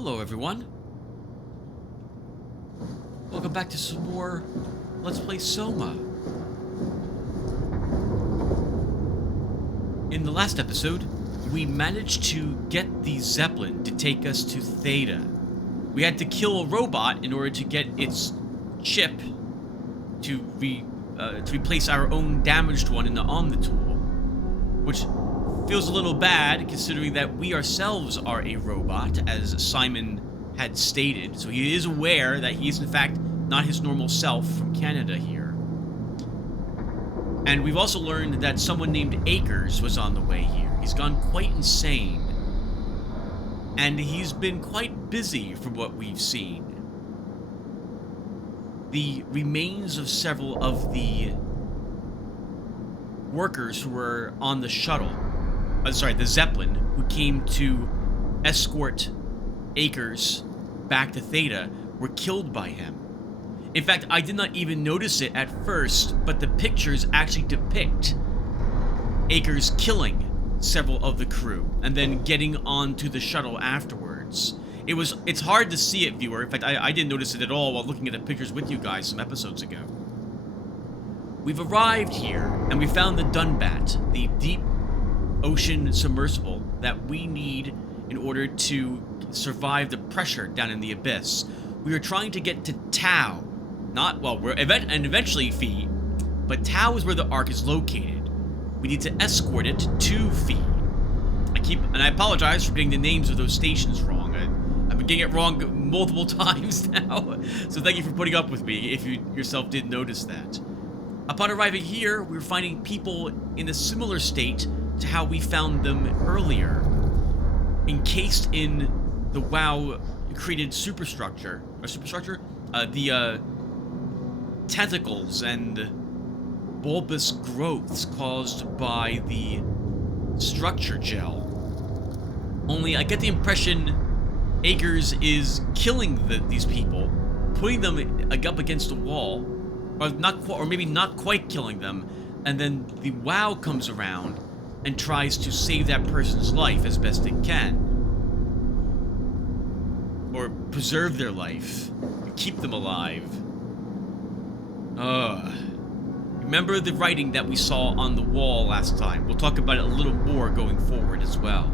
Hello everyone. Welcome back to some more Let's Play SOMA. In the last episode, we managed to get the Zeppelin to take us to Theta. We had to kill a robot in order to get its chip to replace our own damaged one in the Omnitool, which feels a little bad considering that we ourselves are a robot, as Simon had stated, so he is aware that he is in fact not his normal self from Canada here. And we've also learned that someone named Akers was on the way here. He's gone quite insane, and he's been quite busy from what we've seen. The remains of several of the workers who were on the shuttle, the Zeppelin, who came to escort Akers back to Theta, were killed by him. In fact, I did not even notice it at first, but the pictures actually depict Akers killing several of the crew and then getting onto the shuttle afterwards. It's hard to see it, viewer. In fact, I didn't notice it at all while looking at the pictures with you guys some episodes ago. We've arrived here, and we found the Dunbat, the deep ocean submersible that we need in order to survive the pressure down in the abyss. We are trying to get to Tau. And eventually Phi, but Tau is where the Ark is located. We need to escort it to Phi. I apologize for getting the names of those stations wrong. I've been getting it wrong multiple times now, so thank you for putting up with me if you yourself did notice that. Upon arriving here, we're finding people in a similar state to how we found them earlier, encased in the WoW created superstructure, the tentacles and bulbous growths caused by the structure gel. Only I get the impression Akers is killing these people, putting them up against a wall, or maybe not quite killing them, and then the WoW comes around and tries to save that person's life as best it can, or preserve their life, keep them alive. Remember the writing that we saw on the wall last time. We'll talk about it a little more going forward as well.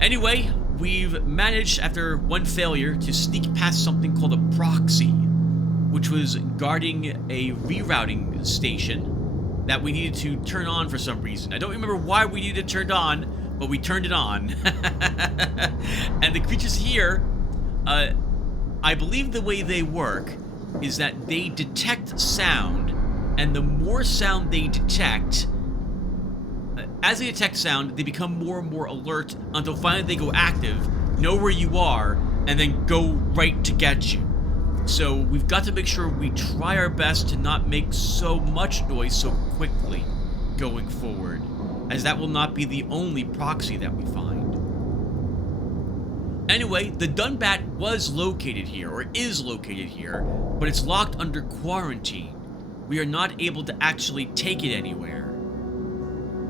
Anyway, we've managed, after one failure, to sneak past something called a proxy, which was guarding a rerouting station that we needed to turn on for some reason. I don't remember why we needed it turned on, but we turned it on. And the creatures here, I believe the way they work is that they detect sound, and the more sound they detect, as they detect sound, they become more and more alert until finally they go active, know where you are, and then go right to get you. So we've got to make sure we try our best to not make so much noise so quickly going forward, as that will not be the only proxy that we find. Anyway, the Dunbat was located here, or is located here, but it's locked under quarantine. We are not able to actually take it anywhere.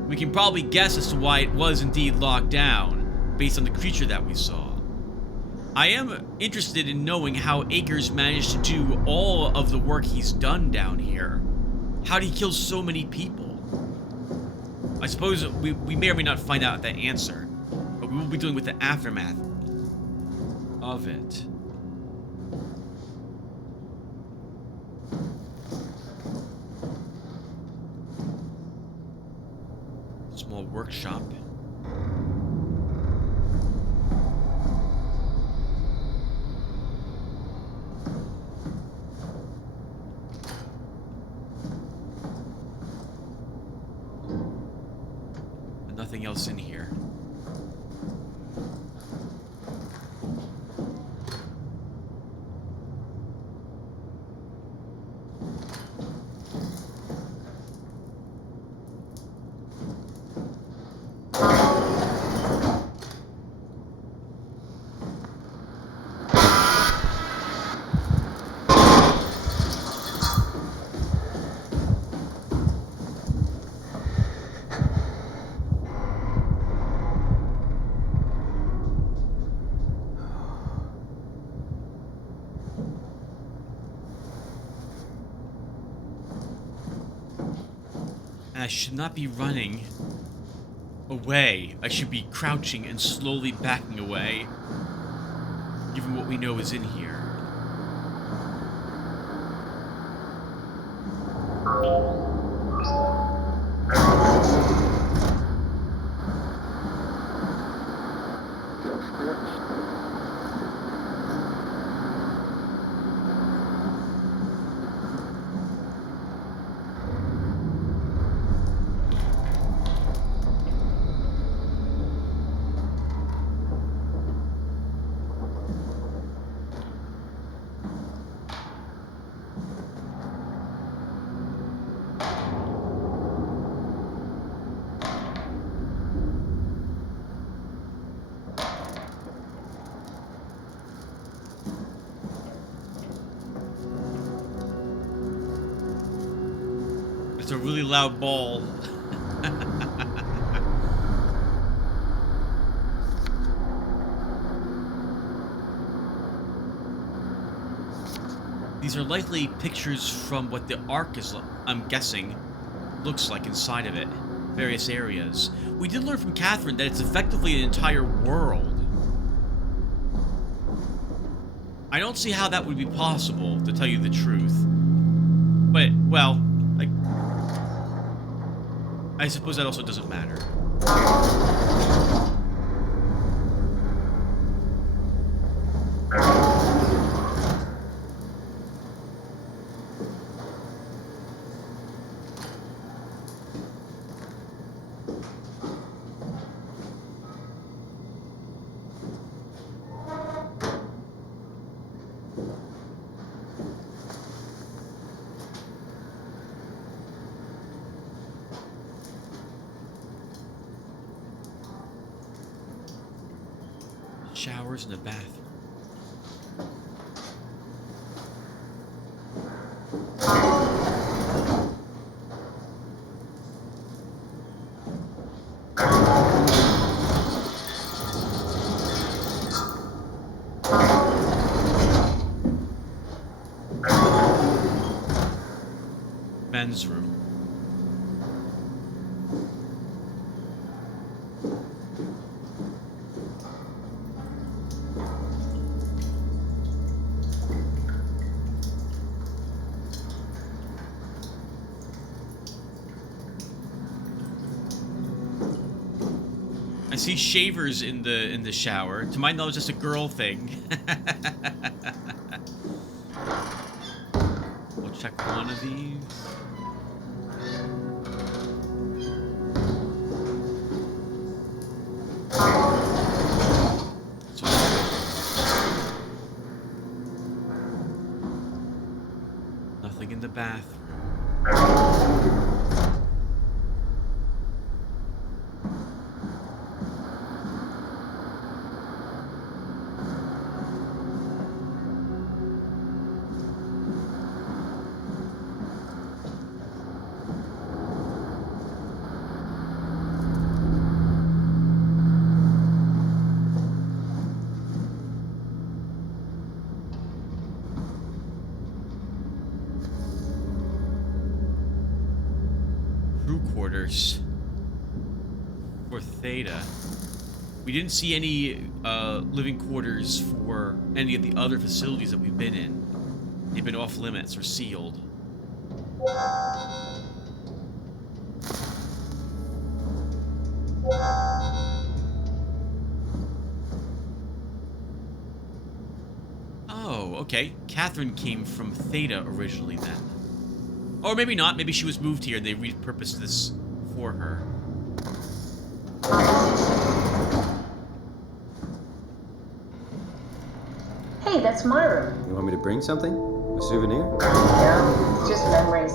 We can probably guess as to why it was indeed locked down, based on the creature that we saw. I am interested in knowing how Akers managed to do all of the work he's done down here. How did he kill so many people? I suppose we may or may not find out the answer, but we will be dealing with the aftermath of it. Small workshop. And nothing else in here. I should not be running away. I should be crouching and slowly backing away, given what we know is in here. It's a really loud ball. These are likely pictures from what the Ark is, I'm guessing, looks like inside of it. Various areas. We did learn from Catherine that it's effectively an entire world. I don't see how that would be possible, to tell you the truth. But, well, I suppose that also doesn't matter. Showers in the bathroom. Men's room. I see shavers in the shower. To my knowledge, that's a girl thing. We'll check one of these. Nothing in the bathroom. Quarters for Theta. We didn't see any living quarters for any of the other facilities that we've been in. They've been off limits or sealed. Oh, okay. Catherine came from Theta originally then. Or maybe not. Maybe she was moved here and they repurposed this for her. Hey, that's my room. You want me to bring something? A souvenir? No, it's just memories.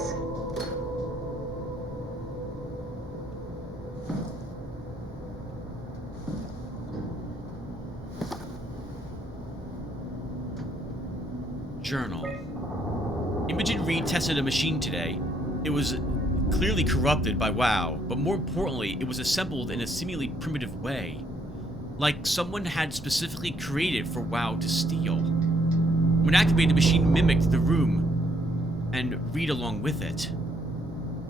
Journal. Imogen Reed tested a machine today. It was clearly corrupted by WoW, but more importantly, it was assembled in a seemingly primitive way. Like someone had specifically created for WoW to steal. When activated, the machine mimicked the room and Reed along with it.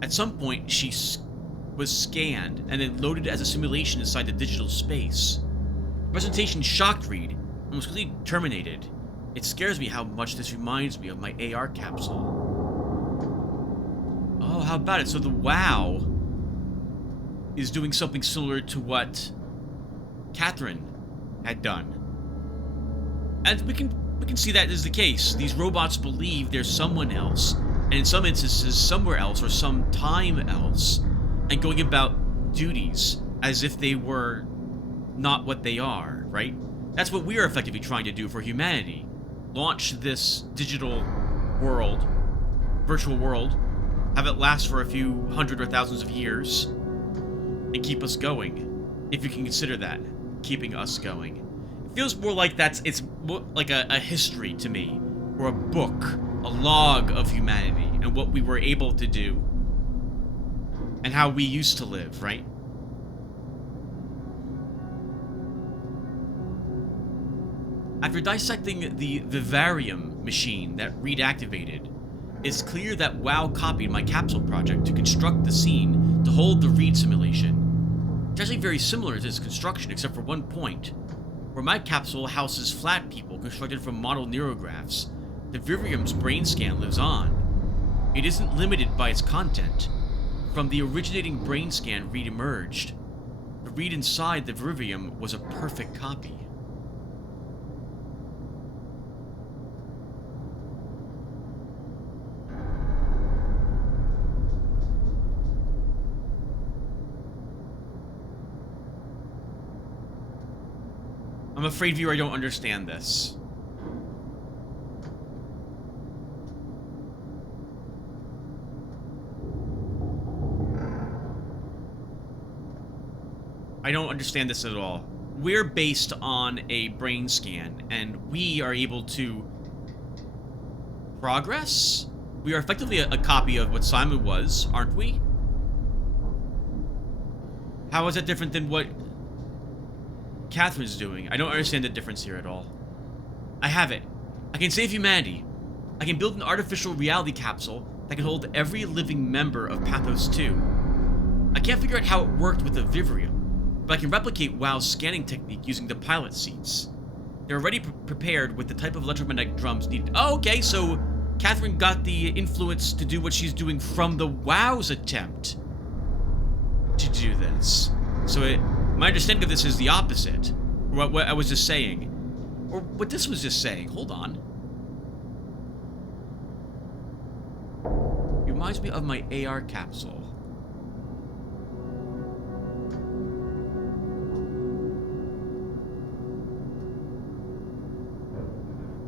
At some point, she was scanned and then loaded as a simulation inside the digital space. The presentation shocked Reed and was quickly terminated. It scares me how much this reminds me of my AR capsule. Oh, how about it? So the WoW is doing something similar to what Catherine had done. And we can see that is the case. These robots believe there's someone else, and in some instances somewhere else or some time else, and going about duties as if they were not what they are, right? That's what we are effectively trying to do for humanity. Launch this digital world, virtual world, have it last for a few hundred or thousands of years, and keep us going, if you can consider that, keeping us going. It feels more like it's more like a history to me, or a book, a log of humanity, and what we were able to do, and how we used to live, right? After dissecting the vivarium machine that Reed activated, it's clear that WoW copied my capsule project to construct the scene to hold the Reed simulation. It's actually very similar to its construction, except for one point. Where my capsule houses flat people constructed from model neurographs, the vivarium's brain scan lives on. It isn't limited by its content. From the originating brain scan Reed emerged. The Reed inside the vivarium was a perfect copy. I'm afraid, viewer, I don't understand this. I don't understand this at all. We're based on a brain scan, and we are able to progress? We are effectively a copy of what Simon was, aren't we? How is that different than what Catherine's doing? I don't understand the difference here at all. I have it. I can save humanity. I can build an artificial reality capsule that can hold every living member of Pathos 2. I can't figure out how it worked with the vivarium, but I can replicate WoW's scanning technique using the pilot seats. They're already prepared with the type of electromagnetic drums needed. Oh, okay, so Catherine got the influence to do what she's doing from the WoW's attempt to do this. So my understanding of this is the opposite. What I was just saying. Or what this was just saying. Hold on. It reminds me of my AR capsule.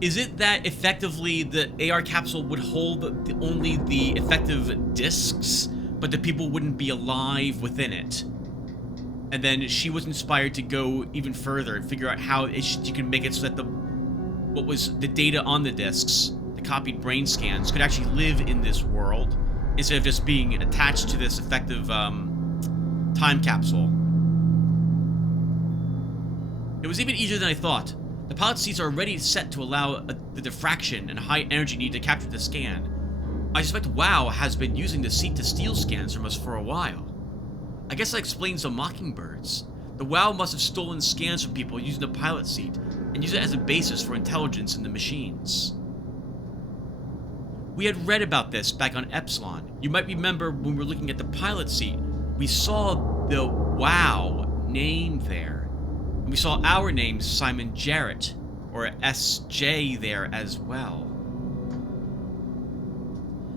Is it that effectively the AR capsule would hold only the effective discs, but the people wouldn't be alive within it? And then she was inspired to go even further and figure out how you can make it so that what was the data on the discs, the copied brain scans, could actually live in this world instead of just being attached to this effective time capsule. It was even easier than I thought. The pilot seats are already set to allow the diffraction and high energy needed to capture the scan. I suspect WoW has been using the seat-to-steel scans from us for a while. I guess that explains the Mockingbirds. The WoW must have stolen scans from people using the pilot seat and used it as a basis for intelligence in the machines. We had read about this back on Epsilon. You might remember when we were looking at the pilot seat, we saw the WoW name there. And we saw our name, Simon Jarrett, or SJ there as well.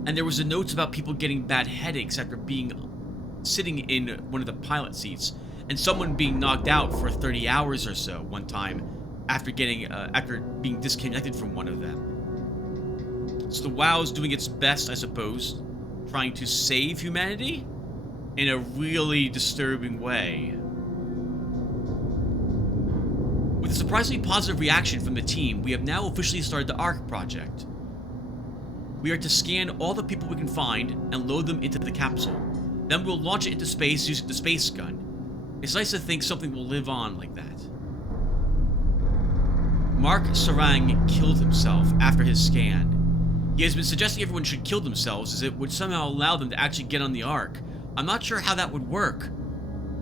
And there was a note about people getting bad headaches after sitting in one of the pilot seats, and someone being knocked out for 30 hours or so one time after being disconnected from one of them. So the WoW is doing its best, I suppose, trying to save humanity in a really disturbing way. With a surprisingly positive reaction from the team, we have now officially started the ARC project. We are to scan all the people we can find and load them into the capsule. Then we'll launch it into space using the space gun. It's nice to think something will live on like that. Mark Sarang killed himself after his scan. He has been suggesting everyone should kill themselves as it would somehow allow them to actually get on the Ark, I'm not sure how that would work.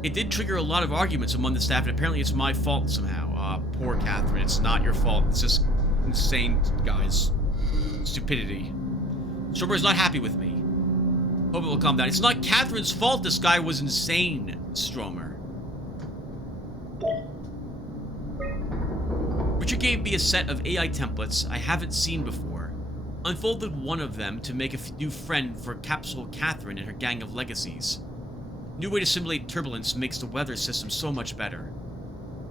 It did trigger a lot of arguments among the staff, and apparently it's my fault somehow. Poor Catherine. It's not your fault. It's just insane, guys. Stupidity. Stromer's not happy with me. Hope it will calm down. It's not Catherine's fault this guy was insane, Stromer. Richard gave me a set of AI templates I haven't seen before. Unfolded one of them to make a new friend for Capsule Catherine and her gang of legacies. New way to simulate turbulence makes the weather system so much better.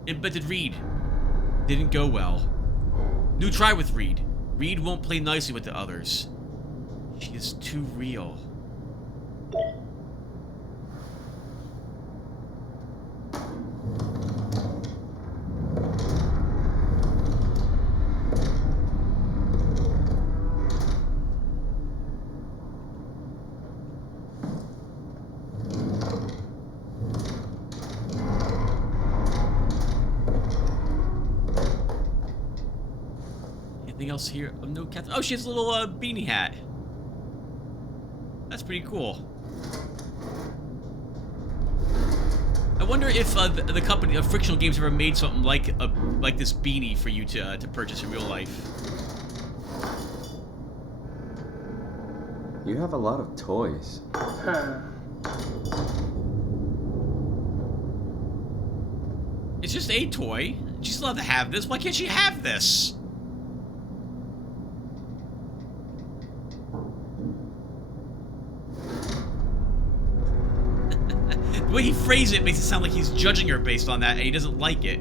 Implemented Reed. Didn't go well. New try with Reed. Reed won't play nicely with the others. She is too real. Anything else here? Oh, no, Catherine. Oh, she has a little beanie hat. That's pretty cool. I wonder if the company of Frictional Games ever made something like this beanie for you to purchase in real life. You have a lot of toys. It's just a toy. She's allowed to have this. Why can't she have this? The way he phrased it makes it sound like he's judging her based on that, and he doesn't like it.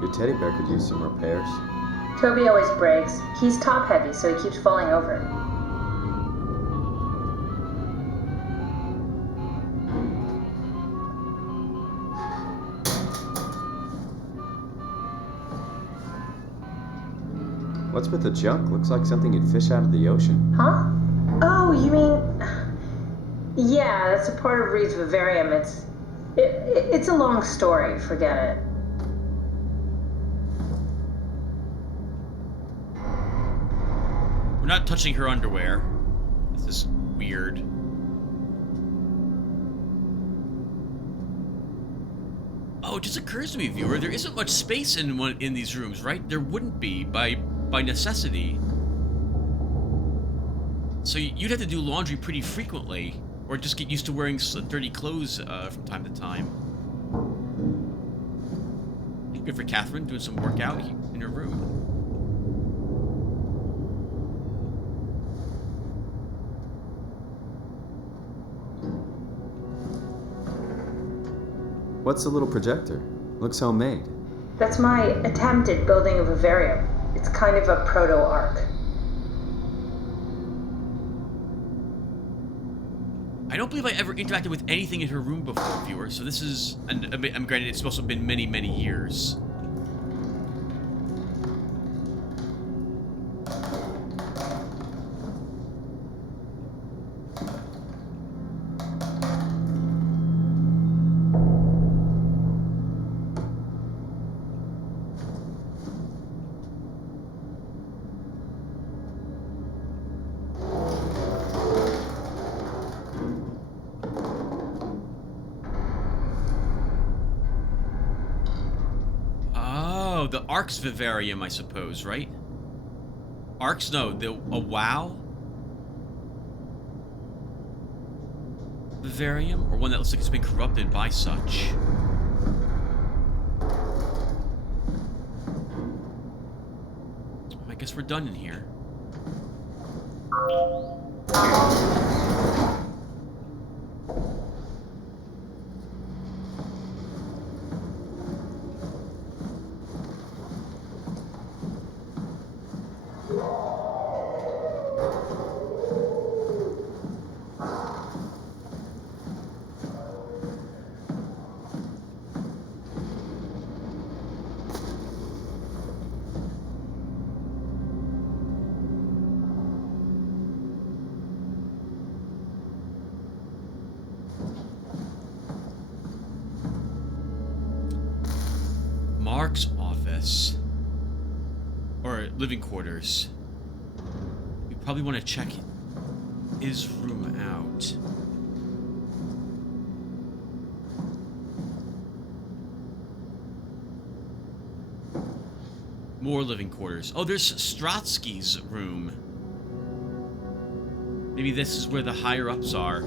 Your teddy bear could use some repairs. Toby always breaks. He's top heavy, so he keeps falling over. What's with the junk? Looks like something you'd fish out of the ocean. Huh? Oh, you mean... Yeah, that's a part of Reed's vivarium. It's a long story. Forget it. We're not touching her underwear. This is weird. Oh, it just occurs to me, viewer, there isn't much space in these rooms, right? There wouldn't be by necessity. So you'd have to do laundry pretty frequently, or just get used to wearing dirty clothes from time to time. Good for Catherine, doing some workout in her room. What's the little projector? Looks homemade. That's my attempt at building a vivarium. It's kind of a proto-ark. I don't believe I ever interacted with anything in her room before, viewer, so this is... And I'm granted, it's also been many, many years. The Ark's vivarium, I suppose, right? Ark's? No, a WoW vivarium? Or one that looks like it's been corrupted by such. I guess we're done in here. Mark's office. Or living quarters. Probably want to check his room out. More living quarters. Oh, there's Stratsky's room. Maybe this is where the higher-ups are.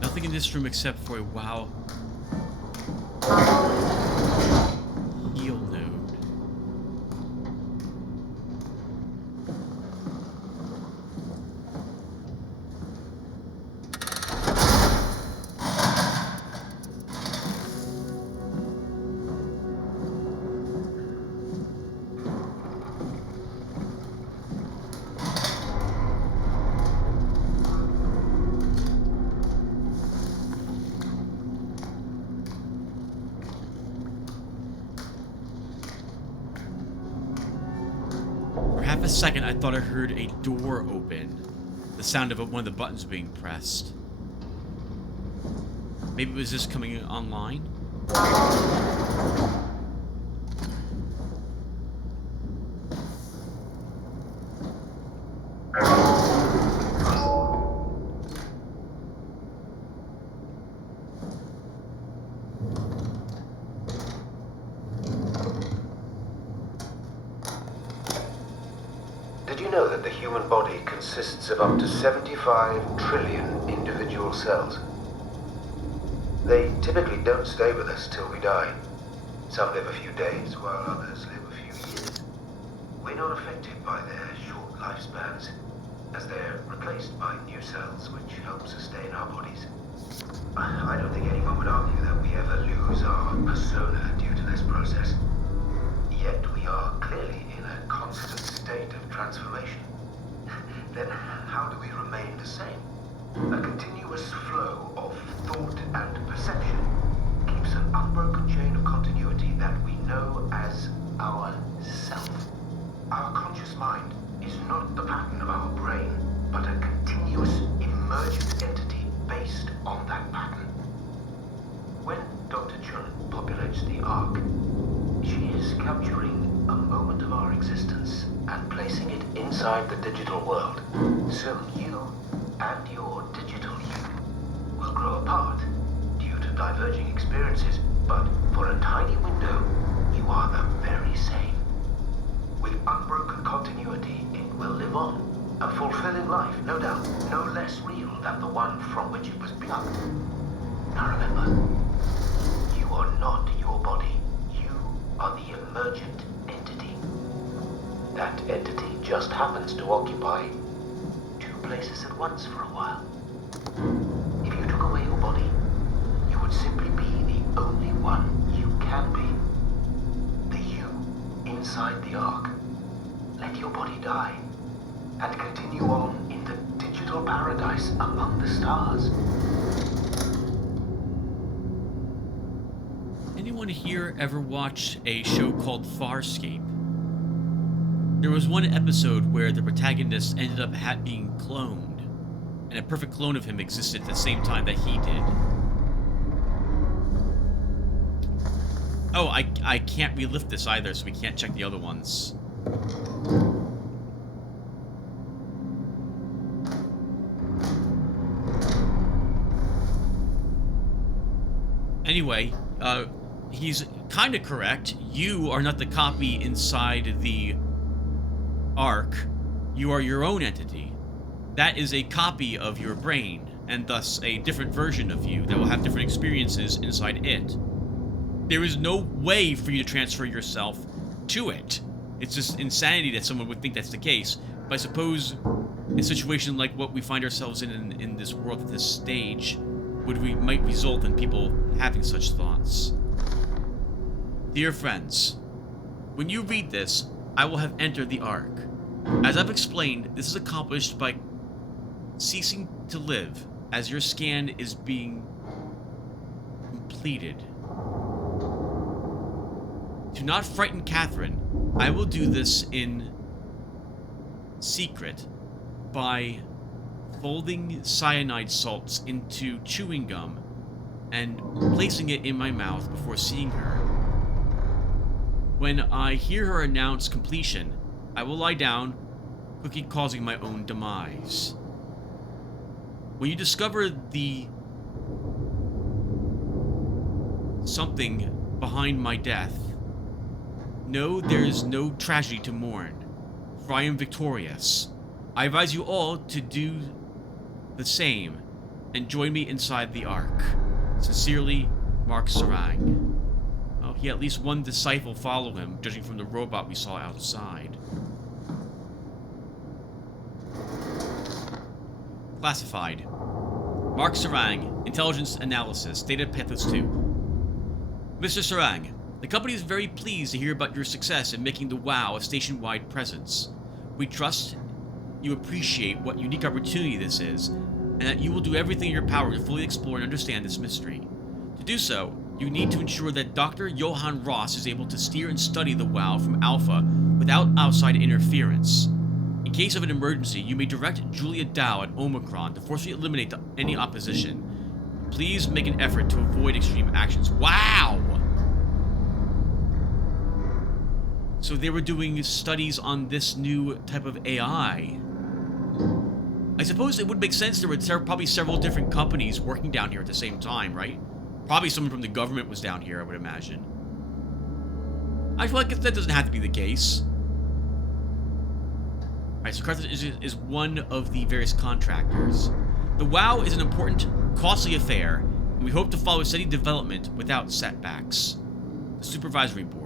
Nothing in this room except for a WoW heal node. For half a second, I thought I heard a door open. The sound of one of the buttons being pressed. Maybe it was this coming online? Did you know that the human body consists of up to 75 trillion individual cells? They typically don't stay with us till we die. Some live a few days, while others live a few years. We're not affected by their short lifespans, as they're replaced by new cells which help sustain our bodies. I don't think anyone would argue that we ever lose our persona due to this process. Yet we are clearly in a constant state of transformation. Then how do we remain the same? A continuous flow of thought and perception keeps an unbroken chain of continuity that we know as our self. Our conscious mind is not the pattern of our brain, but a continuous emergent entity based on that pattern. When Dr. Chun populates the Ark, she is capturing a moment of our existence and placing it inside the digital world. Soon you and your digital you will grow apart due to diverging experiences, but for a tiny window, you are the very same. With unbroken continuity, it will live on. A fulfilling life, no doubt, no less real than the one from which it was plucked. Now remember, you are not your body. You are the emergent entity. That entity just happens to occupy two places at once for a while. If you took away your body, you would simply be the only one you can be. The you inside the Ark. Let your body die and continue on in the digital paradise among the stars. Anyone here ever watch a show called Farscape? There was one episode where the protagonist ended up being cloned, and a perfect clone of him existed at the same time that he did. Oh, I can't relift this either, so we can't check the other ones. Anyway, he's kind of correct. You are not the copy inside the Ark. You are your own entity. that is a copy of your brain, and thus a different version of you that will have different experiences inside it. There is no way for you to transfer yourself to it. It's just insanity that someone would think that's the case. But I suppose a situation like what we find ourselves in this world at this stage might result in people having such thoughts. Dear friends, when you read this, I will have entered the Ark. As I've explained, this is accomplished by ceasing to live as your scan is being completed. Do not frighten Catherine. I will do this in secret by folding cyanide salts into chewing gum and placing it in my mouth before seeing her. When I hear her announce completion, I will lie down, quickly causing my own demise. When you discover the something behind my death, know there is no tragedy to mourn, for I am victorious. I advise you all to do the same and join me inside the Ark. Sincerely, Mark Sarang. Oh, he had at least one disciple follow him, judging from the robot we saw outside. Classified. Mark Sarang, Intelligence Analysis, Data Pathos 2. Mr. Sarang, the company is very pleased to hear about your success in making the WoW a station-wide presence. We trust you appreciate what unique opportunity this is, and that you will do everything in your power to fully explore and understand this mystery. To do so, you need to ensure that Dr. Johann Ross is able to steer and study the WoW from Alpha without outside interference. In case of an emergency, you may direct Julia Dow at Omicron to forcefully eliminate any opposition. Please make an effort to avoid extreme actions. Wow! So they were doing studies on this new type of AI. I suppose it would make sense there were probably several different companies working down here at the same time, right? Probably someone from the government was down here, I would imagine. I feel like that doesn't have to be the case. Alright, so Carthage is one of the various contractors. The WoW is an important, costly affair, and we hope to follow steady development without setbacks. The Supervisory Board.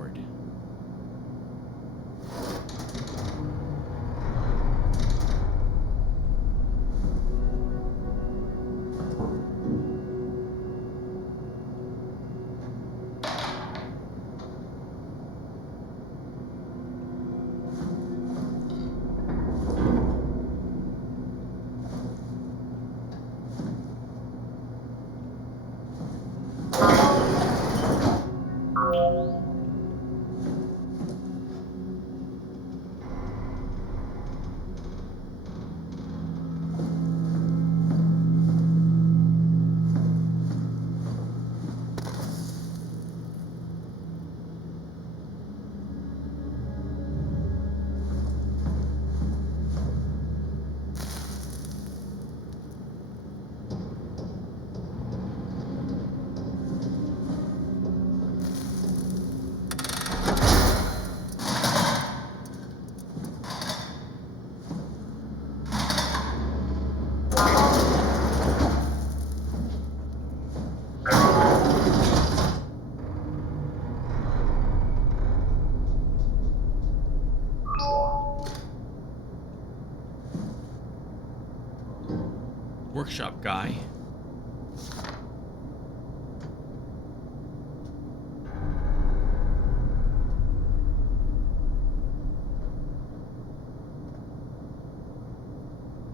Workshop guy.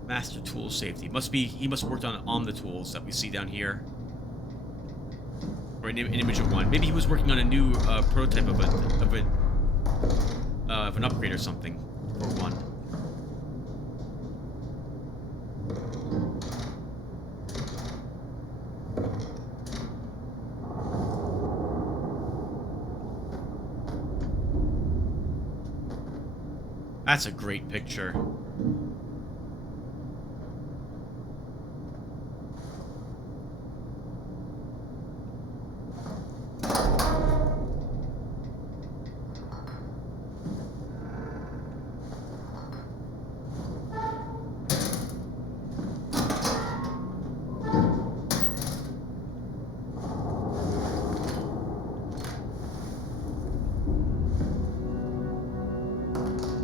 Master tool safety. He must have worked on the tools that we see down here. Or an image of one. Maybe he was working on a new prototype of an upgrade or something for one. That's a great picture.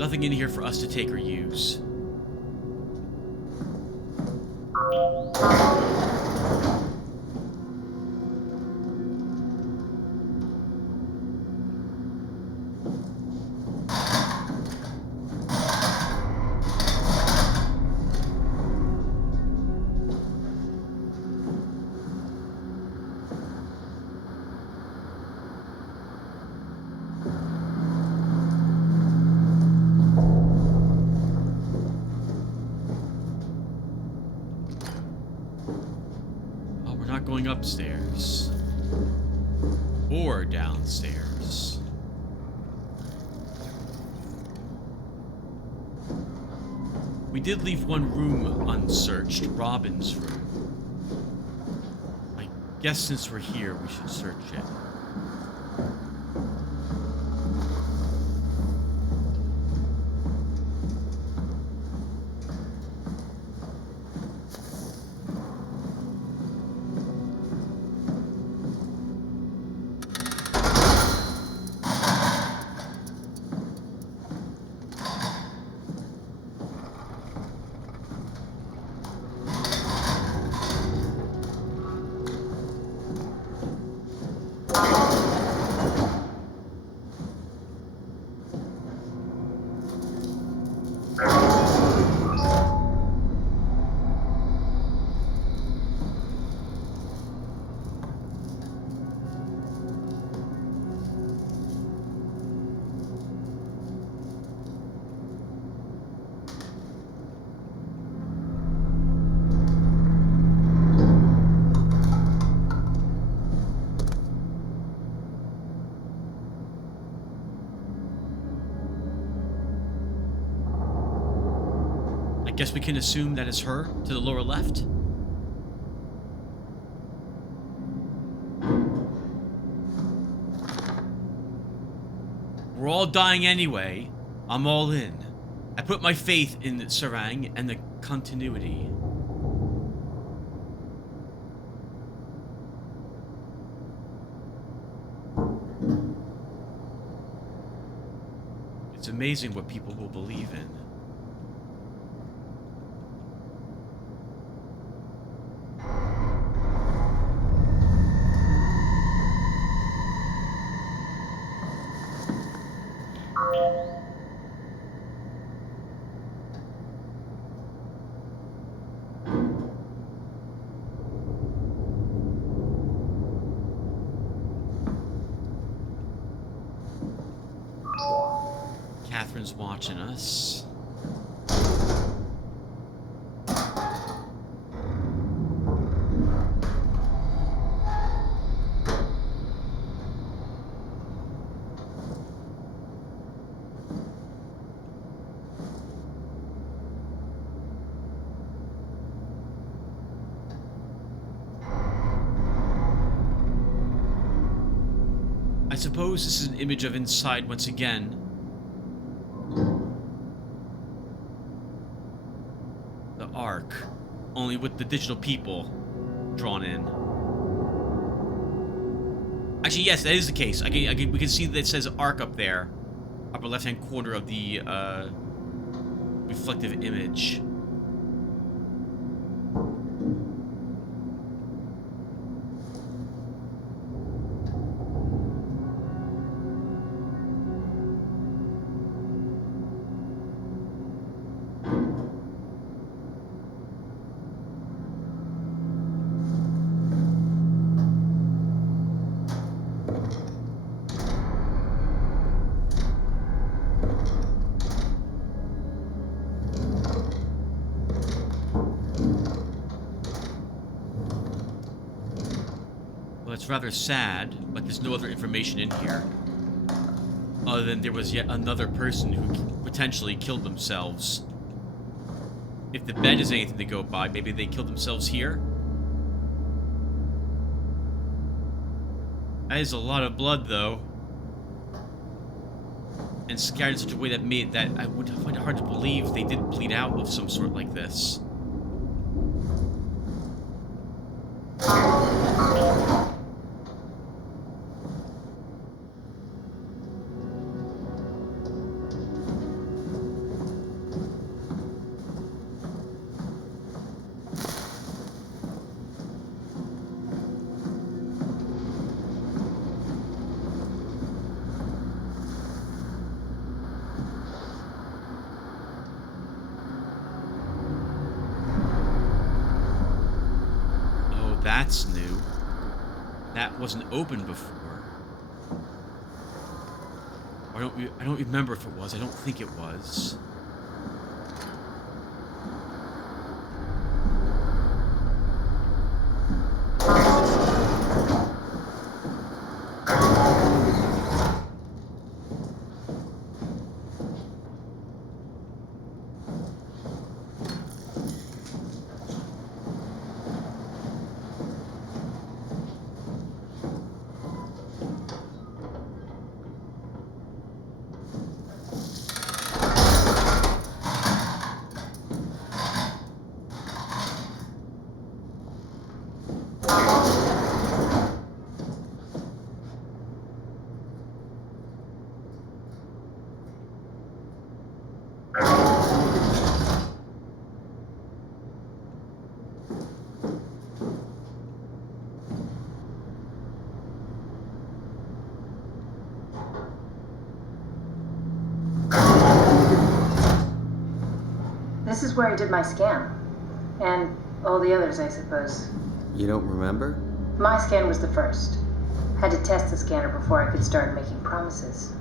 Nothing in here for us to take or use. Going upstairs or downstairs. We did leave one room unsearched, Robin's room. I guess since we're here, we should search it. Guess we can assume that is her to the lower left. We're all dying anyway. I'm all in. I put my faith in Sarang and the continuity. It's amazing what people will believe in. Catherine's watching us. I suppose this is an image of inside once again. The Ark, only with the digital people drawn in. Actually, yes, that is the case. We can see that it says Ark up there, upper left-hand corner of the reflective image. It's rather sad, but there's no other information in here. Other than there was yet another person who potentially killed themselves. If the bed is anything to go by, maybe they killed themselves here? That is a lot of blood, though. And scattered in such a way that made that I would find it hard to believe they didn't bleed out of some sort like this. That's new. That wasn't open before. I don't remember if it was. I don't think it was. This is where I did my scan. And all the others, I suppose. You don't remember? My scan was the first. Had to test the scanner before I could start making promises.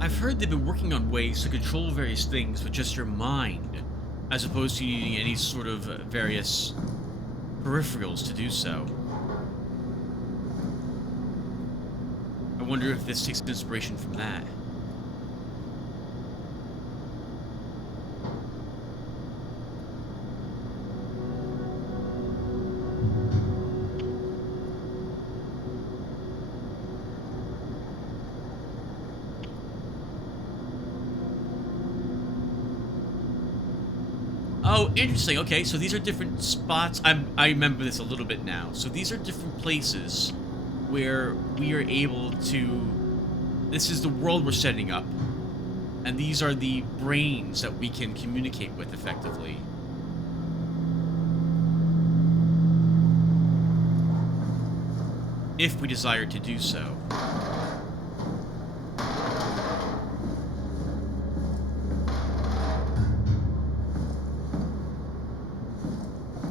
I've heard they've been working on ways to control various things with just your mind, as opposed to needing any sort of various peripherals to do so. I wonder if this takes inspiration from that. Oh, interesting. Okay, so these are different spots. I remember this a little bit now. So these are different places where we are able to... This is the world we're setting up. And these are the brains that we can communicate with effectively. If we desire to do so.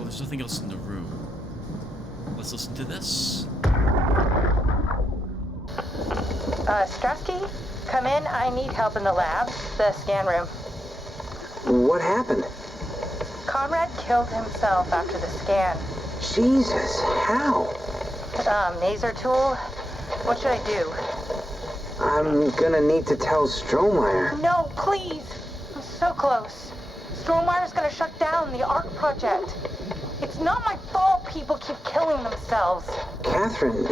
There's nothing else in the room. Let's listen to this. Strasky, come in. I need help in the lab, the scan room. What happened? Conrad killed himself after the scan. Jesus, how? Maser tool. What should I do? I'm gonna need to tell Strohmeyer. No, please. I'm so close. Strohmeyer's gonna shut down the ARC project. It's not my fault people keep killing themselves. Catherine,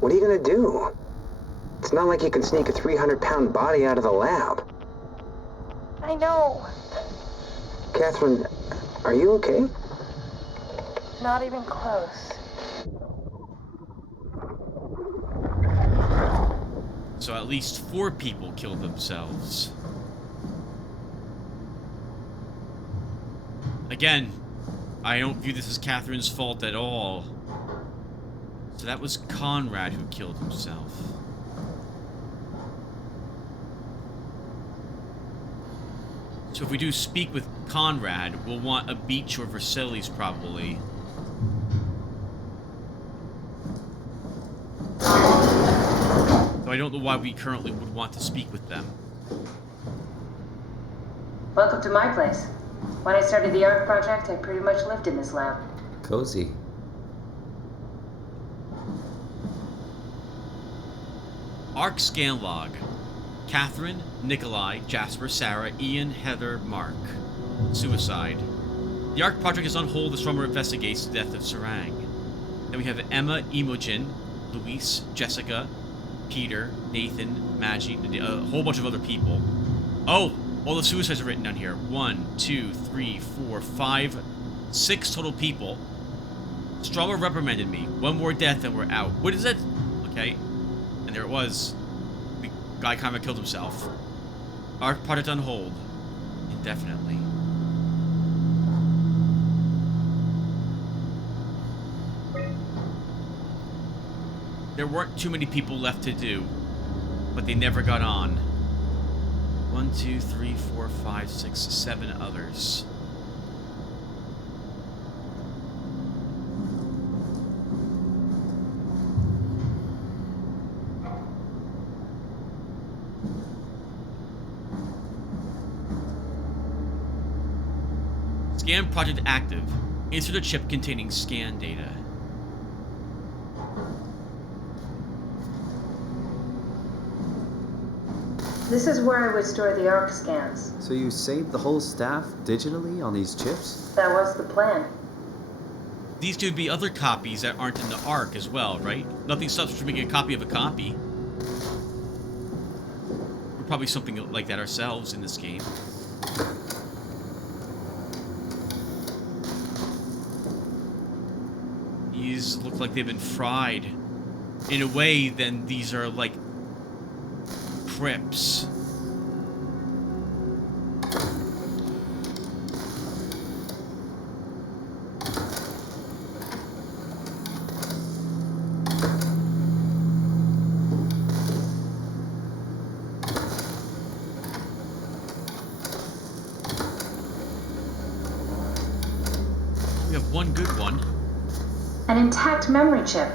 what are you gonna do? It's not like you can sneak a 300-pound body out of the lab. I know. Catherine, are you okay? Not even close. So at least 4 people killed themselves. Again, I don't view this as Catherine's fault at all. So that was Conrad who killed himself. So if we do speak with Conrad, we'll want a Beach or Vercelli's probably. So I don't know why we currently would want to speak with them. Welcome to my place. When I started the ARC project, I pretty much lived in this lab. Cozy. ARC scan log. Catherine, Nikolai, Jasper, Sarah, Ian, Heather, Mark. Suicide. The ARC project is on hold as Strohmeyer investigates the death of Sarang. Then we have Emma, Imogen, Luis, Jessica, Peter, Nathan, Maggie, a whole bunch of other people. Oh! All the suicides are written down here. 1, 2, 3, 4, 5, 6 total people. Strohmeyer reprimanded me. 1 more death and we're out. What is that? Okay. And there it was. The guy kind of killed himself. ARC project on hold. Indefinitely. There weren't too many people left to do, but they never got on. 1, 2, 3, 4, 5, 6, 7 others. Scan project active. Insert a chip containing scan data. This is where I would store the ARC scans. So you saved the whole staff digitally on these chips? That was the plan. These could be other copies that aren't in the ARC as well, right? Nothing stops us from making a copy of a copy. We're probably something like that ourselves in this game. These look like they've been fried. In a way, then these are like crypts. We have one good one. An intact memory chip.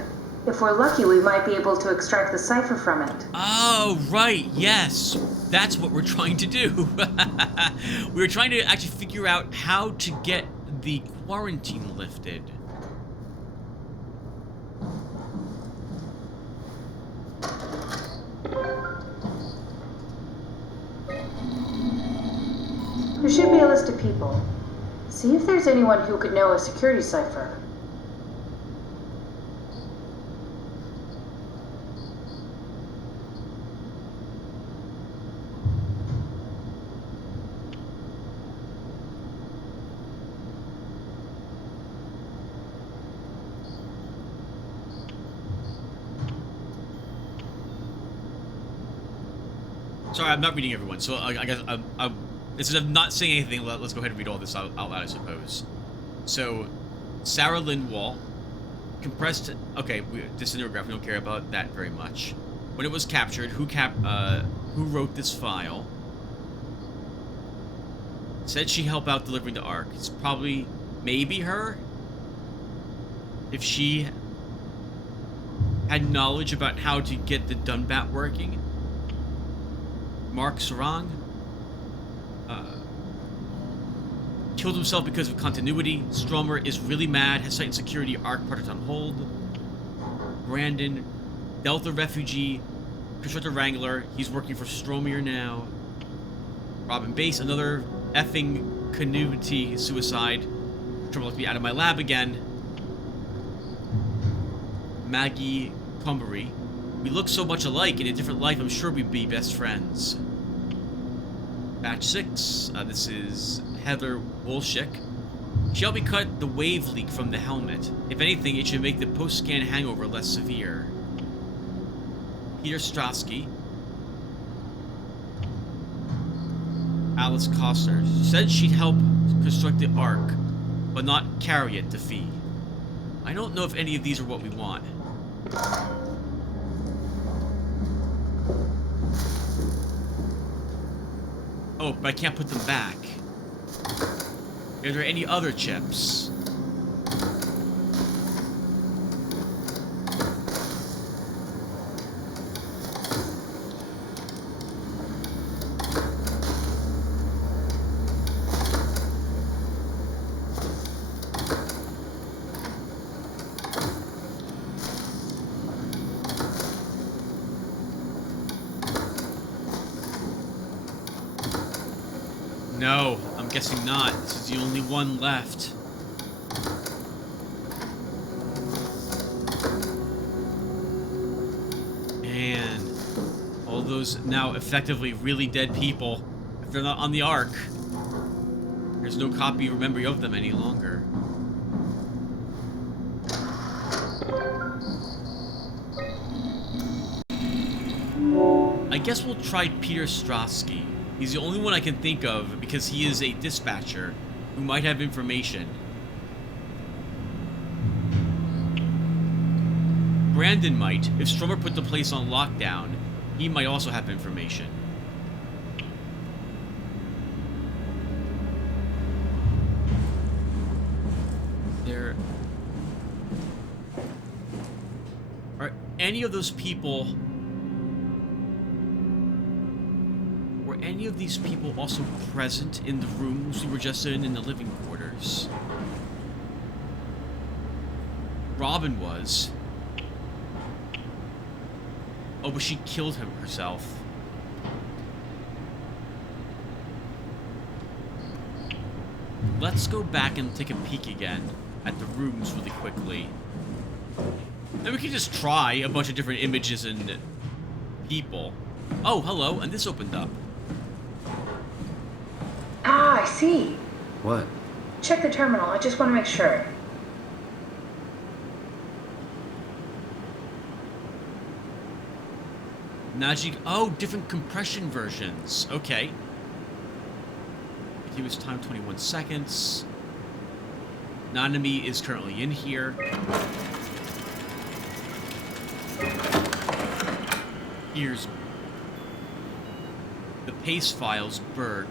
If we're lucky, we might be able to extract the cipher from it. Oh, right, yes. That's what we're trying to do. We're trying to actually figure out how to get the quarantine lifted. There should be a list of people. See if there's anyone who could know a security cipher. Sorry, I'm not reading everyone, so I guess instead of not saying anything, let's go ahead and read all this out loud, I suppose. So, Sarah Lindwall, compressed. Okay, this is a graph. We don't care about that very much. When it was captured, who wrote this file? Said she helped out delivering the ARC. It's probably maybe her. If she had knowledge about how to get the Dunbat working. Mark Sarang killed himself because of continuity. Stromer is really mad, has site and security ARC project on hold. Brandon, Delta refugee, constructor wrangler, he's working for Stromer now. Robin Bass, another effing continuity suicide. Trouble to be out of my lab again. Maggie Cumbery. We look so much alike in a different life, I'm sure we'd be best friends. Batch 6, this is Heather Wolschick. She helped me cut the wave leak from the helmet. If anything, it should make the post-scan hangover less severe. Peter Strosky. Alice Costner. Said she'd help construct the ARC, but not carry it to Fee. I don't know if any of these are what we want. Oh, but I can't put them back. Are there any other chips? No, I'm guessing not. This is the only one left. And all those now effectively really dead people, if they're not on the Ark, there's no copy or memory of them any longer. I guess we'll try Peter Strosky. He's the only one I can think of because he is a dispatcher who might have information. Brandon might. If Stromer put the place on lockdown, he might also have information. There... Are any of those people... Were any of these people also present in the rooms we were just in the living quarters? Robin was. Oh, but she killed him herself. Let's go back and take a peek again at the rooms really quickly. And we can just try a bunch of different images and people. Oh, hello, and this opened up. Ah, I see. What? Check the terminal. I just want to make sure. Najee. Oh, different compression versions. Okay. Continuous time 21 seconds. Nanami is currently in here. Here's the Pace Files, Berg.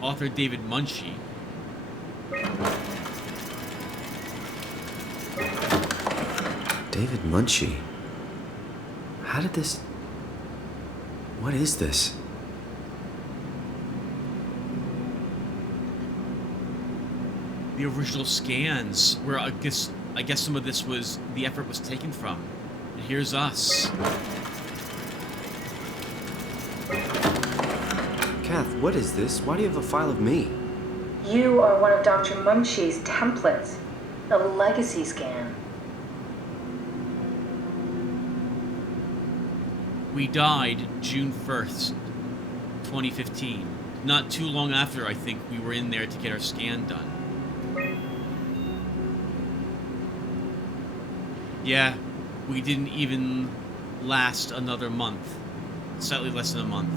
Author David Munshi. David Munshi. How did this... What is this? The original scans, where I guess some of this was, the effort was taken from. And here's us. Kath, what is this? Why do you have a file of me? You are one of Dr. Munshi's templates. A legacy scan. We died June 1st, 2015. Not too long after, I think, we were in there to get our scan done. Yeah, we didn't even last another month. Slightly less than a month.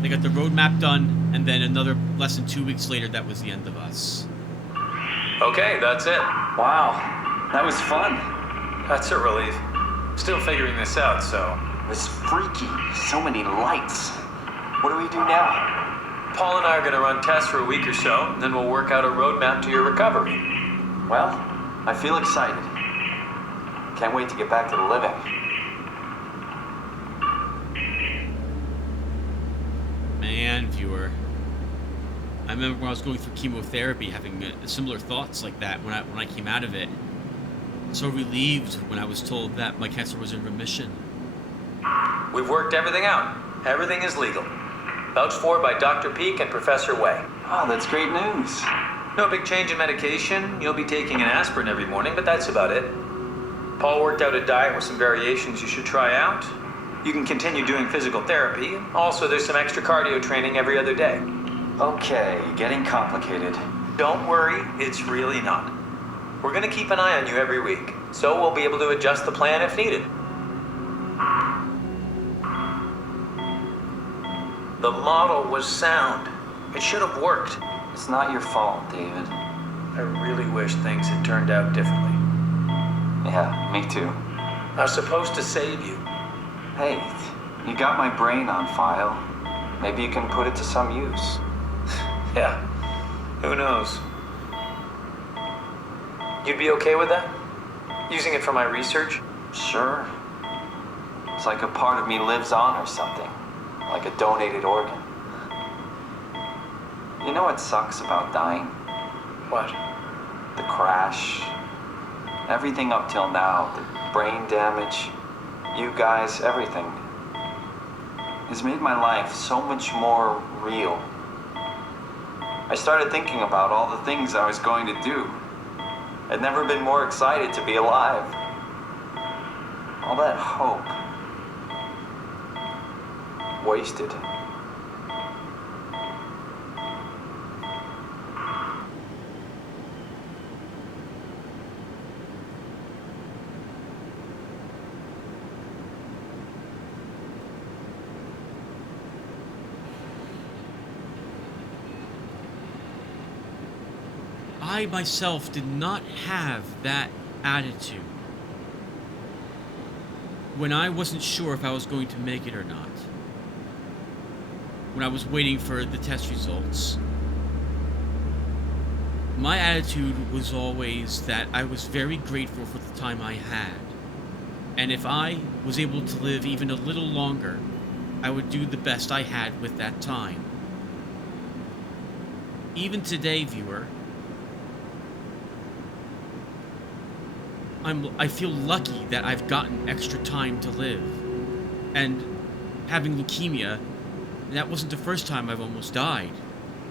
They got the roadmap done, and then another less than 2 weeks later, that was the end of us. Okay, that's it. Wow, that was fun. That's a relief. Still figuring this out, so... It was freaky. So many lights. What do we do now? Paul and I are going to run tests for a week or so, and then we'll work out a roadmap to your recovery. Well, I feel excited. Can't wait to get back to the living. Man, viewer. I remember when I was going through chemotherapy having similar thoughts like that when I came out of it. So relieved when I was told that my cancer was in remission. We've worked everything out. Everything is legal. Vouched for by Dr. Peak and Professor Way. Oh, that's great news. No big change in medication. You'll be taking an aspirin every morning, but that's about it. Paul worked out a diet with some variations you should try out. You can continue doing physical therapy. Also, there's some extra cardio training every other day. Okay, getting complicated. Don't worry, it's really not. We're going to keep an eye on you every week, so we'll be able to adjust the plan if needed. The model was sound. It should have worked. It's not your fault, David. I really wish things had turned out differently. Yeah, me too. I was supposed to save you. Hey, you got my brain on file. Maybe you can put it to some use. Yeah, who knows? You'd be okay with that? Using it for my research? Sure. It's like a part of me lives on or something. Like a donated organ. You know what sucks about dying? What? The crash. Everything up till now. The brain damage. You guys, everything. Has made my life so much more real. I started thinking about all the things I was going to do. I'd never been more excited to be alive. All that hope. Wasted. I myself did not have that attitude when I wasn't sure if I was going to make it or not. When I was waiting for the test results, my attitude was always that I was very grateful for the time I had. And if I was able to live even a little longer, I would do the best I had with that time. Even today, viewer, I feel lucky that I've gotten extra time to live. And having leukemia, that wasn't the first time I've almost died.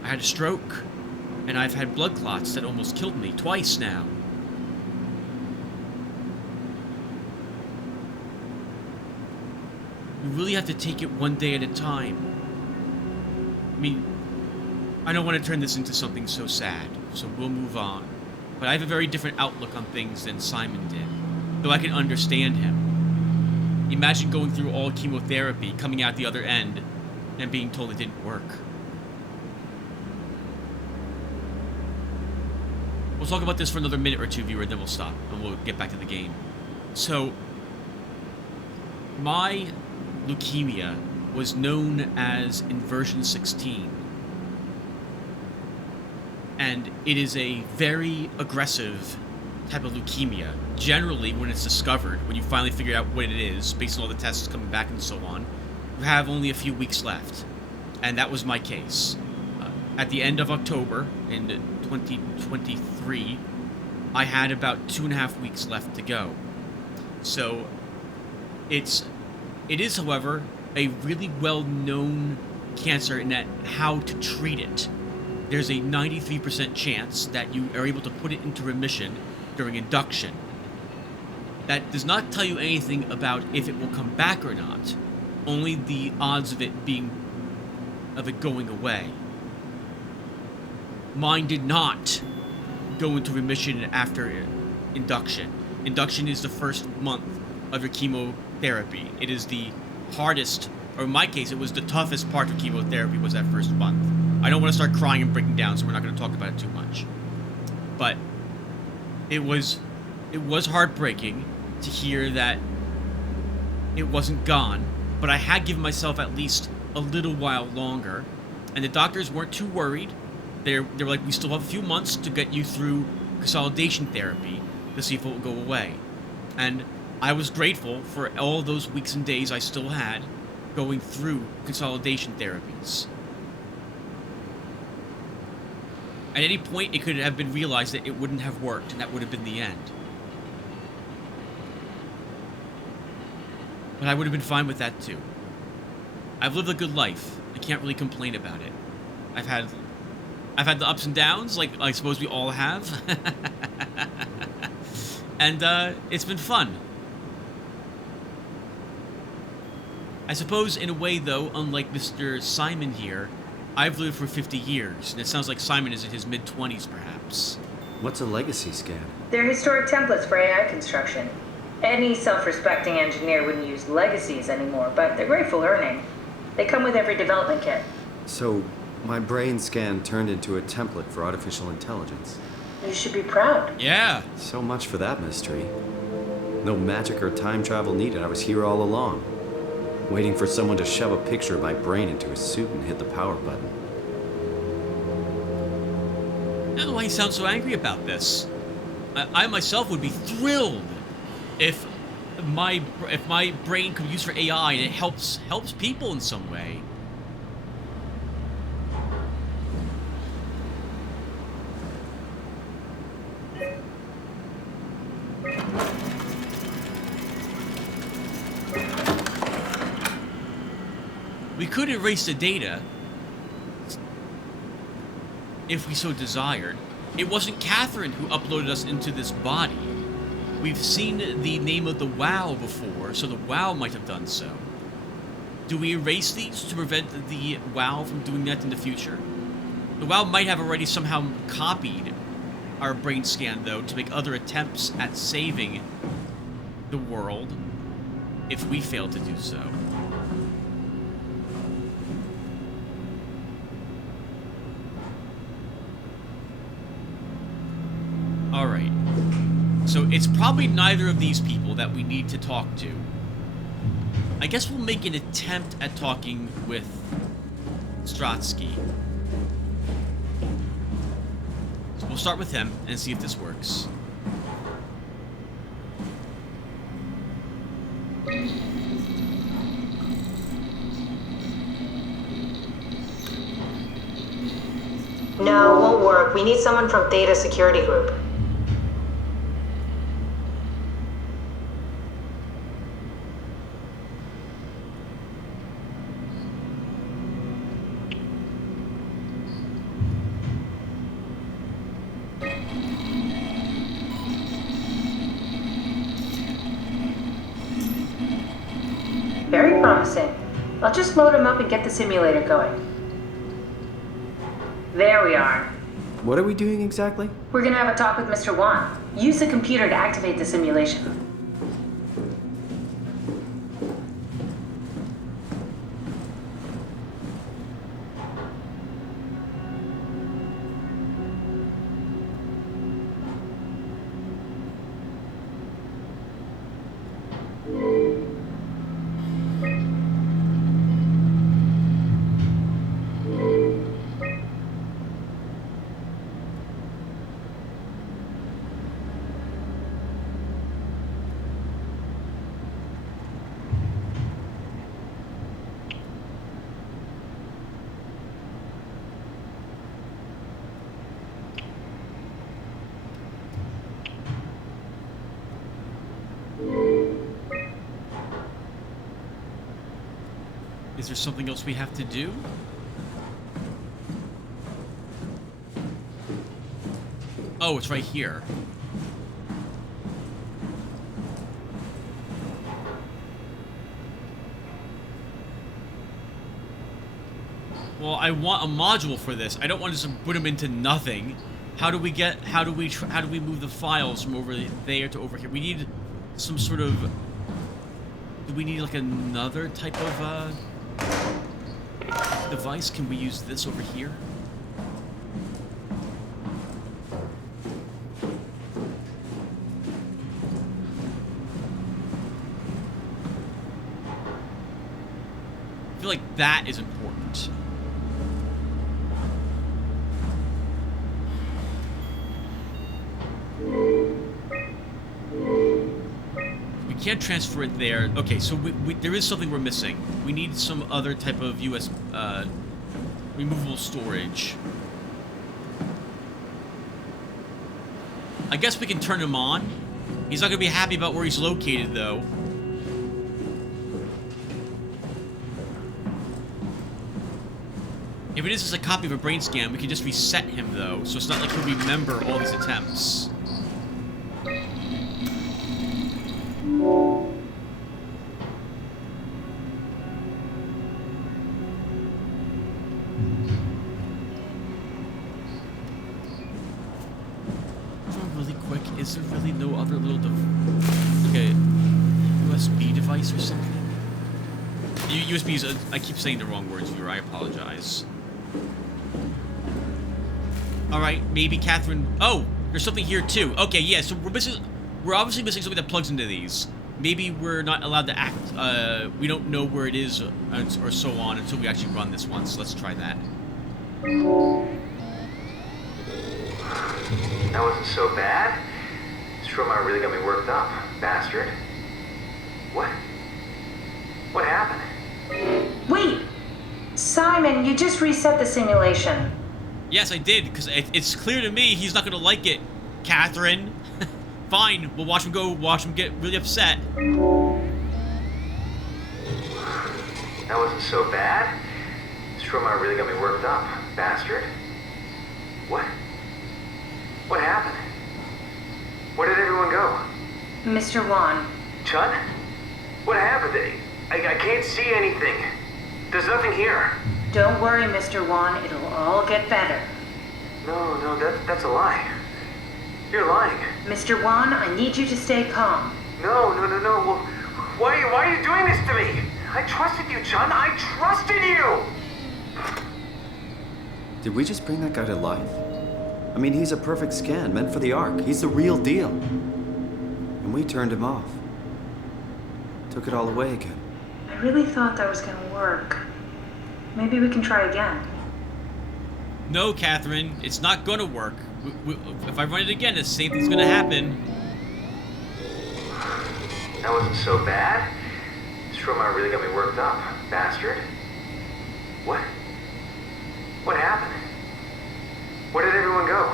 I had a stroke, and I've had blood clots that almost killed me twice now. You really have to take it one day at a time. I mean, I don't want to turn this into something so sad, so we'll move on. But I have a very different outlook on things than Simon did, though I can understand him. Imagine going through all chemotherapy, coming out the other end, and being told it didn't work. We'll talk about this for another minute or two, viewer, then we'll stop, and we'll get back to the game. So, my leukemia was known as inversion 16. And it is a very aggressive type of leukemia. Generally, when it's discovered, when you finally figure out what it is, based on all the tests coming back and so on, you have only a few weeks left. And that was my case. At the end of October in 2023, I had about 2.5 weeks left to go. So, it is, however, a really well-known cancer in that how to treat it. There's a 93% chance that you are able to put it into remission during induction. That does not tell you anything about if it will come back or not, only the odds of it going away. Mine did not go into remission after induction. Induction is the first month of your chemotherapy. It is the hardest, or in my case, it was the toughest part of chemotherapy was that first month. I don't want to start crying and breaking down, so we're not going to talk about it too much. But it was heartbreaking to hear that it wasn't gone, but I had given myself at least a little while longer, and the doctors weren't too worried. They were like, we still have a few months to get you through consolidation therapy to see if it will go away. And I was grateful for all those weeks and days I still had going through consolidation therapies. At any point, it could have been realized that it wouldn't have worked, and that would have been the end. But I would have been fine with that, too. I've lived a good life. I can't really complain about it. I've had the ups and downs, like I suppose we all have. And, it's been fun. I suppose, in a way, though, unlike Mr. Simon here, I've lived for 50 years, and it sounds like Simon is in his mid-20s, perhaps. What's a legacy scan? They're historic templates for AI construction. Any self-respecting engineer wouldn't use legacies anymore, but they're great for learning. They come with every development kit. So, my brain scan turned into a template for artificial intelligence. You should be proud. Yeah. So much for that mystery. No magic or time travel needed. I was here all along, waiting for someone to shove a picture of my brain into a suit and hit the power button. I don't know why you sound so angry about this. I myself would be thrilled if my brain could be used for AI and it helps people in some way. We could erase the data if we so desired. It wasn't Catherine who uploaded us into this body. We've seen the name of the WoW before, so the WoW might have done so. Do we erase these to prevent the WoW from doing that in the future? The WoW might have already somehow copied our brain scan, though, to make other attempts at saving the world if we fail to do so. So it's probably neither of these people that we need to talk to. I guess we'll make an attempt at talking with Stratsky. So we'll start with him and see if this works. No, won't work. We need someone from Theta Security Group. Very promising. I'll just load him up and get the simulator going. There we are. What are we doing exactly? We're gonna have a talk with Mr. Wan. Use the computer to activate the simulation. Is there something else we have to do? Oh, it's right here. Well, I want a module for this. I don't want to just put them into nothing. How do we move the files from over there to over here? We need some sort of... Do we need like another type of device? Can we use this over here? I feel like that is important. We can't transfer it there. Okay, so there is something we're missing. We need some other type of US removable storage. I guess we can turn him on. He's not gonna be happy about where he's located, though. If it is just a copy of a brain scan, we can just reset him, though, so it's not like he'll remember all these attempts. Really quick, is there really no other little okay, USB device or something? USB is I keep saying the wrong words, viewer. I apologize. All right, maybe Catherine. Oh, there's something here too. Okay, yeah. So we're obviously missing something that plugs into these. Maybe we're not allowed to act. We don't know where it is or so on until we actually run this one. So let's try that. That wasn't so bad. Stromeyer really got me worked up, bastard. What? What happened? Wait! Simon, you just reset the simulation. Yes, I did, because it's clear to me he's not going to like it, Catherine. Fine, we'll watch him get really upset. That wasn't so bad. Stromeyer really got me worked up, bastard. What? What happened? Where did everyone go? Mr. Wan. Chun? What happened? I can't see anything. There's nothing here. Don't worry, Mr. Wan. It'll all get better. No, that's a lie. You're lying. Mr. Wan, I need you to stay calm. No. Well, why are you doing this to me? I trusted you, Chun. I trusted you! Did we just bring that guy to life? I mean, he's a perfect scan, meant for the Ark. He's the real deal. we turned him off. Took it all away again. I really thought that was gonna work. Maybe we can try again. No, Catherine, it's not gonna work. If I run it again, the same thing's gonna happen. That wasn't so bad. Stromer really got me worked up, bastard. What? What happened? Where did everyone go?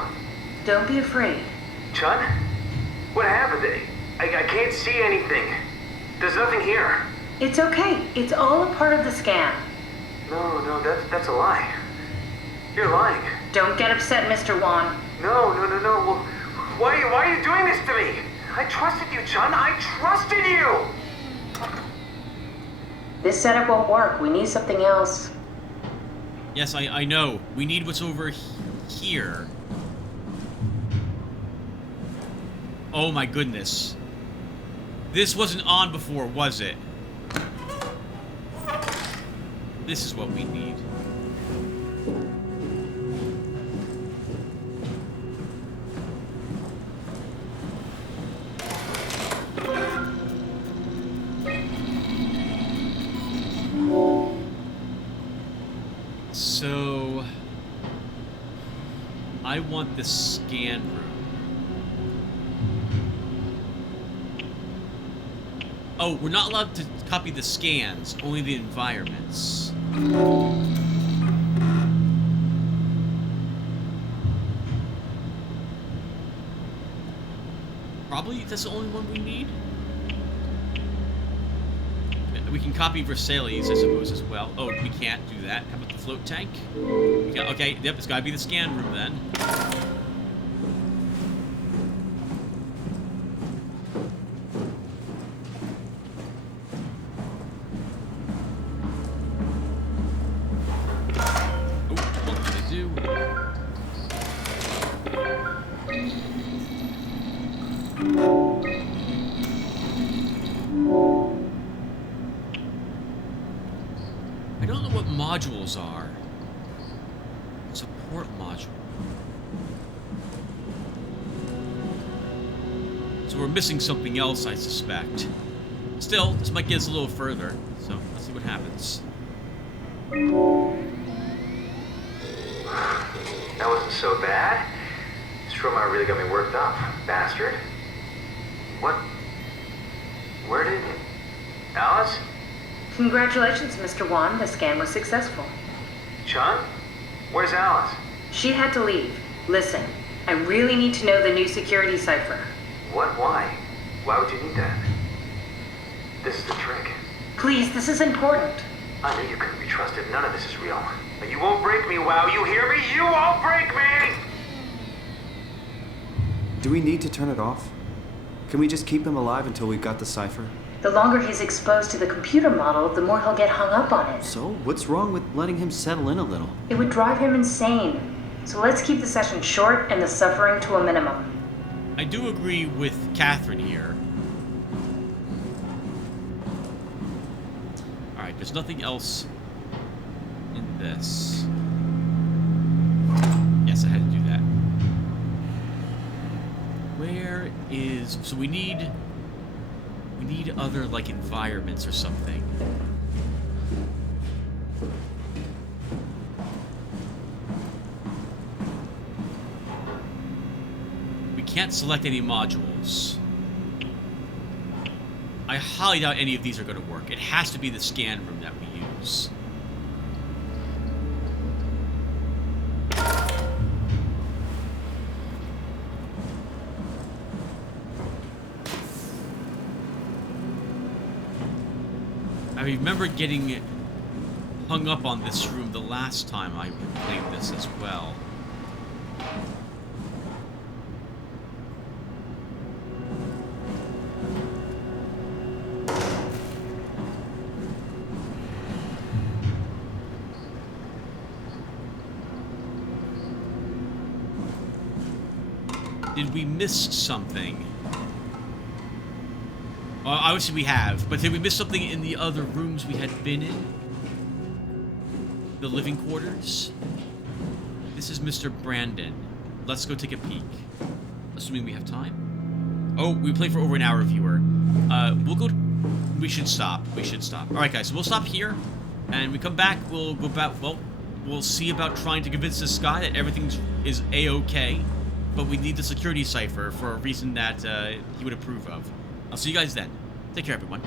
Don't be afraid. Chun? What happened? I can't see anything. There's nothing here. It's okay. It's all a part of the scan. No, that's a lie. You're lying. Don't get upset, Mr. Wan. No. Well, why are you doing this to me? I trusted you, Chun. I trusted you! This setup won't work. We need something else. Yes, I know. We need what's over here. Oh my goodness. This wasn't on before, was it? This is what we need. So, I want the scan room. Oh, we're not allowed to copy the scans, only the environments. Probably that's the only one we need. We can copy Versailles, I suppose, as well. Oh, we can't do that. How about the float tank? Okay, yep, it's gotta be the scan room then. Oh, what can I do? I don't know what modules are. Support module. So we're missing something else, I suspect. Still, this might get us a little further, so let's see what happens. That wasn't so bad. Stromer really got me worked up, bastard. What? Where did... Alice? Congratulations, Mr. Wan. The scan was successful. Chun? Where's Alice? She had to leave. Listen, I really need to know the new security cipher. What? Why? Why would you need that? This is the trick. Please, this is important. I knew you couldn't be trusted. None of this is real. But you won't break me, WoW. You hear me? You won't break me! Do we need to turn it off? Can we just keep him alive until we've got the cipher? The longer he's exposed to the computer model, the more he'll get hung up on it. So, what's wrong with letting him settle in a little? It would drive him insane. So let's keep the session short and the suffering to a minimum. I do agree with Catherine here. Alright, there's nothing else in this. Yes, I had to do that. Where is... So we need other, like, environments or something. We can't select any modules. I highly doubt any of these are going to work. It has to be the scan room that we use. I remember getting hung up on this room the last time I played this as well. Did we miss something? Obviously we have, but did we miss something in the other rooms we had been in? The living quarters? This is Mr. Brandon. Let's go take a peek. Assuming we have time. Oh, we played for over an hour, viewer. We'll go... We should stop. We should stop. Alright, guys, so we'll stop here. And we come back, we'll go back... Well, we'll see about trying to convince this guy that everything is A-okay. But we need the security cipher for a reason that he would approve of. I'll see you guys then. Take care, everyone.